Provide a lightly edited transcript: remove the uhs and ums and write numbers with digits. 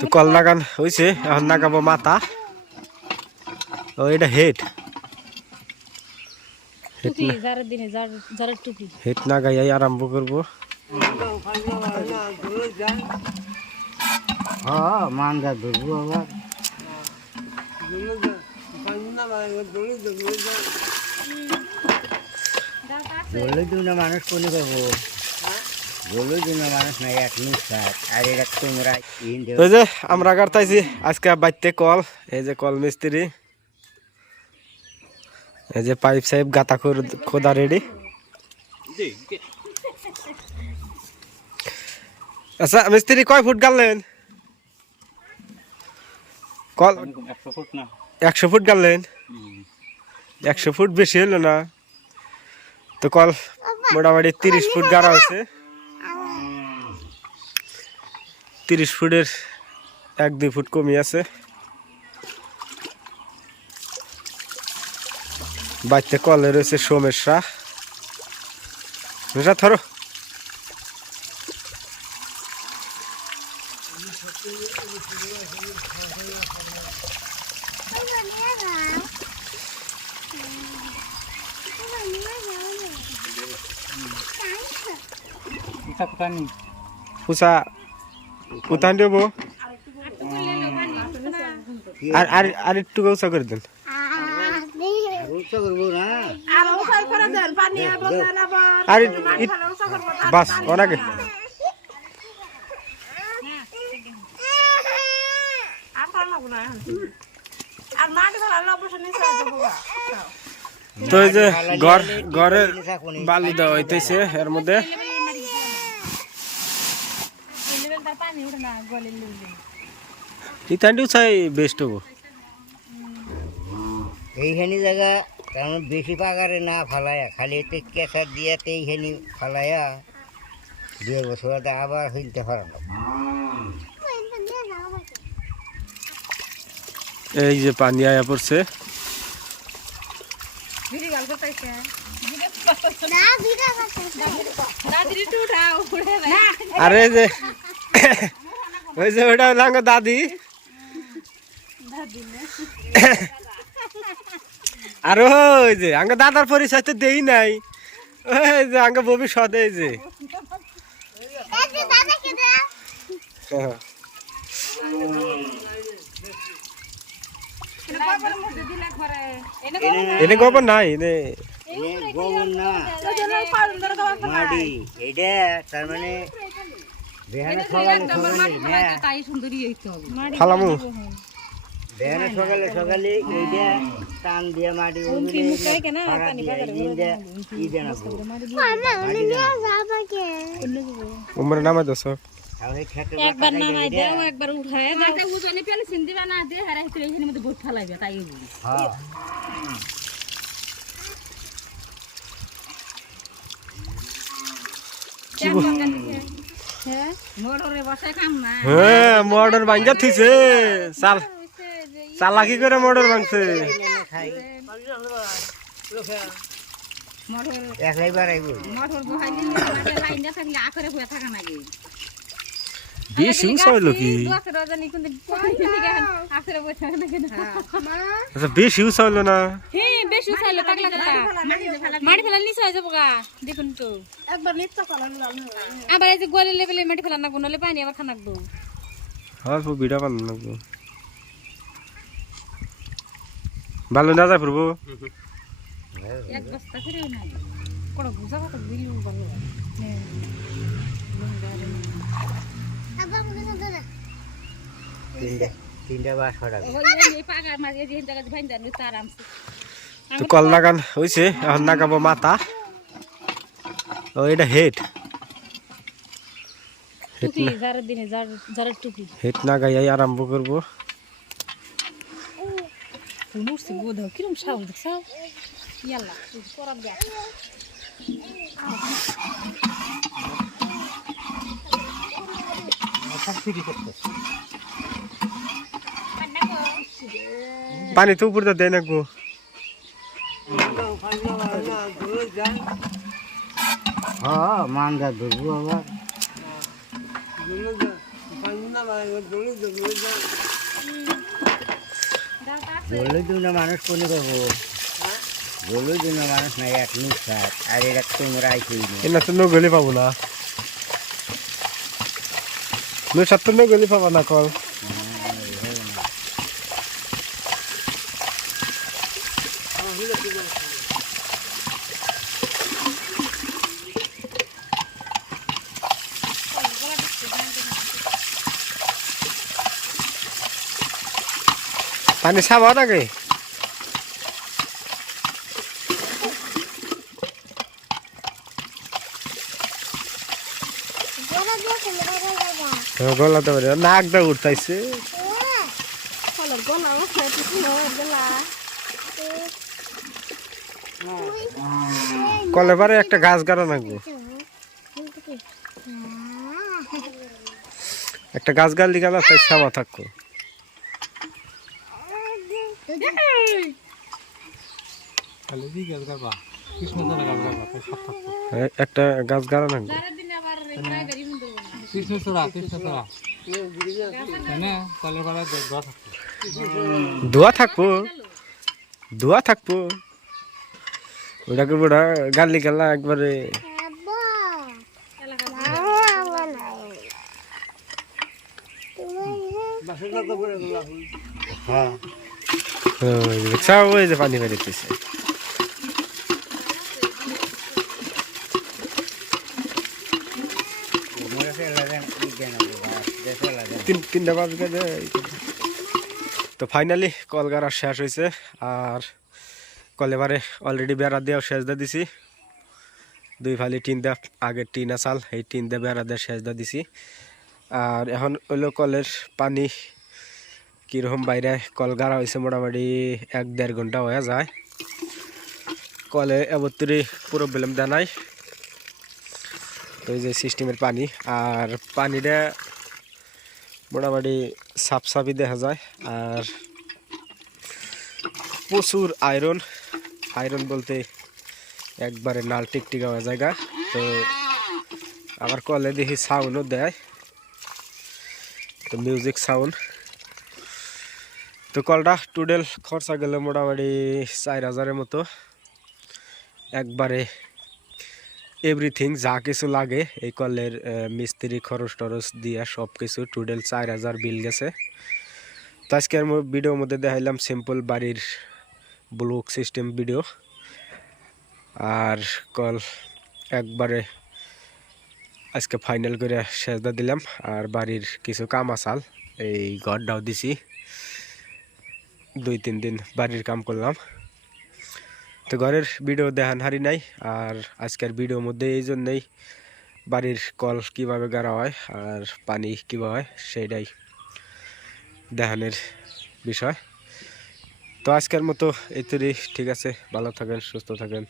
তো কল লাগান হয়েছে, এখন লাগাবো মাথা। ও এটা হেড হেড না গাইয়াই আরম্ভ করবো। মানটা ধরবো আবার বললে দিও না মানুষ কোনে পাবো, বললে দিও না মানুষ নাই এক নিঃশ্বাস। আর এটা তোমরা ওই যে আমরা গাড়তাইছি আজকে বাইতে কল, এই যে কল মিস্ত্রি, এই যে পাইপ সাইপ গাতা খোদা রেডি। আচ্ছা মিস্ত্রি কয় ফুট গাড়লেন? কল 100 ফুট গাড়লেন? 100 ফুট বেশি হলো না তো? কল মোটামুটি 30 ফুট গাড়া হয়েছে। 30 ফুটের 1-2 ফুট কমই আছে। বাইতে কলে রয়েছে সমস্যা ধরো। পুষা কোথায় দেবো? আর একটু ব্যবসা করে দেন। বাস অনেকে তো এই যে ঘরে বালু দেওয়া হইতেছে, এর মধ্যে চাই বেস্ট হবো এইখানি জায়গা। কারণ বেশি পাকারে না ফালায়া, খালি একটু কেঁচার দিয়ে এইখানি ফালায়া 2 বছর আবার হইতে পারানো। এই যে পানি আয়া পড়ছে। আরে যে ওই যে ওটা হলো দাদি, আর ওই যে আঙ্গ দাদার পরিচয় তো দেই নাই। ওই যে আঙ্গ ভবিষ্যৎ এই যে এনে গোবর নাই, এনে গোবর না মাটি। এটা তার মানে ফালামু সকালে সকালে এইটা টান দিয়ে মাটি উমরে নামাই দোস একবার নামাই দাও, একবার উঠায় দাও। উজনে পেলে সিন দিবা না দিয়ে হারা হিসেবে এখানের মধ্যে বই ফালাইবে, তাই বলি। হ্যাঁ হ্যাঁ মোটর ভাঙ্গা থিছে। চালাকি করে মোটর ভাঙছে। বেশি উঁচাইলো কি? আচ্ছা বেশি উঁচাইলো না? মাটি ফেলা নিচে হয়ে যাবো গা, দেখুন তো। আবার এই যে গোয়ালে লেভেলে মাটি ফেলা নাকবো, নাহলে পানি আবার খা নাকবো। অল্প বিড়া পান নাকবো, ভালো না যায় পড়বো। এক বস্তা করে না কোনো বুঝা কথা দিলু ভালো। তো কল লাগান হয়েছে, এখন লাগাবো মাথা। ও এটা হেড হেড না গাইয়াই আরম্ভ করবো। কিরম সাহস দেখছ? ইয়াল্লা পরাব দেখ। পানি তো উপরে দেয় না গো। হ্যাঁ মানটা ধরবো আবার বললেই তো না মানুষ কোনে পাবো, বললেই তো না মানুষ নাই এক নিঃশ্বাস, আর এটা তোমরা আইসই না। এনা তো নগলি পাবো না, নৌসাদ তো নগলি পাবা না কল। পানি সাবা নাকি? গলাতে পারে নাক দা উঠতাইছে। কলে পারে একটা গাছ গাড়া নাকবো, একটা গাছ গাড়লি গেল তাই সাবা থাকবো। একটা গাছ গাড়া নাকবো, ধোয়া থাকবো, ধোয়া থাকবো। ওটাকে ওটা গাড়লি গেলা একবারে ওই যে পানি বেরোতেছে। তিনটা বাজে। তো ফাইনালি কল গাড়া শেষ হয়েছে, আর কলেবারে অলরেডি বেড়া দেওয়া শেষ দিয়ে দিছি। দুই ফালি টিন দেওয়া, আগের টিন আসাল এই টিন দিয়ে বেড়া দেওয়া শেষ দিয়ে দিছি। আর এখন হইলো কলের পানি কীরকম বাইরে কল গাড়া হয়েছে, মোটামুটি 1-1.5 ঘন্টা হয়ে যায়। কলে এবত্তরি পুরো বেলম দেয় নাই, ওই যে সিস্টেমের পানি। আর পানিটা মোটামুটি সাফ সাফই দেখা যায়, আর প্রচুর আয়রন। আয়রন বলতে একবারে নাল টিকটিকা হয়ে জায়গা। তো আবার কলে দেখি সাউন্ডও দেয়, তো মিউজিক সাউন্ড। তো কলটা টোটাল খরচা গেলে মোটামুটি 4000-এর মতো, একবারে এভরিথিং যা কিছু লাগে এই কলের মিস্ত্রি খরচ টরচ দিয়ে সব কিছু টোটাল 4000 বিল গেছে। তো আজকের ভিডিওর মধ্যে দেখাইলাম সিম্পল বাড়ির ব্লক সিস্টেম ভিডিও। আর কল একবারে আজকে ফাইনাল করে শেষ দিয়ে দিলাম। আর বাড়ির কিছু কাম আসাল, এই ঘরটাও দিছি, 2-3 দিন বাড়ির কাম করলাম। তো ঘরের ভিডিও দেখান হারি নাই। আর আজকের ভিডিওর মধ্যে এই জন্যেই বাড়ির কল কিভাবে গাড়া হয় আর পানি কীভাবে হয় সেইটাই দেখানোর বিষয়। তো আজকের মতো এই তৈরি, ঠিক আছে, ভালো থাকেন, সুস্থ থাকেন।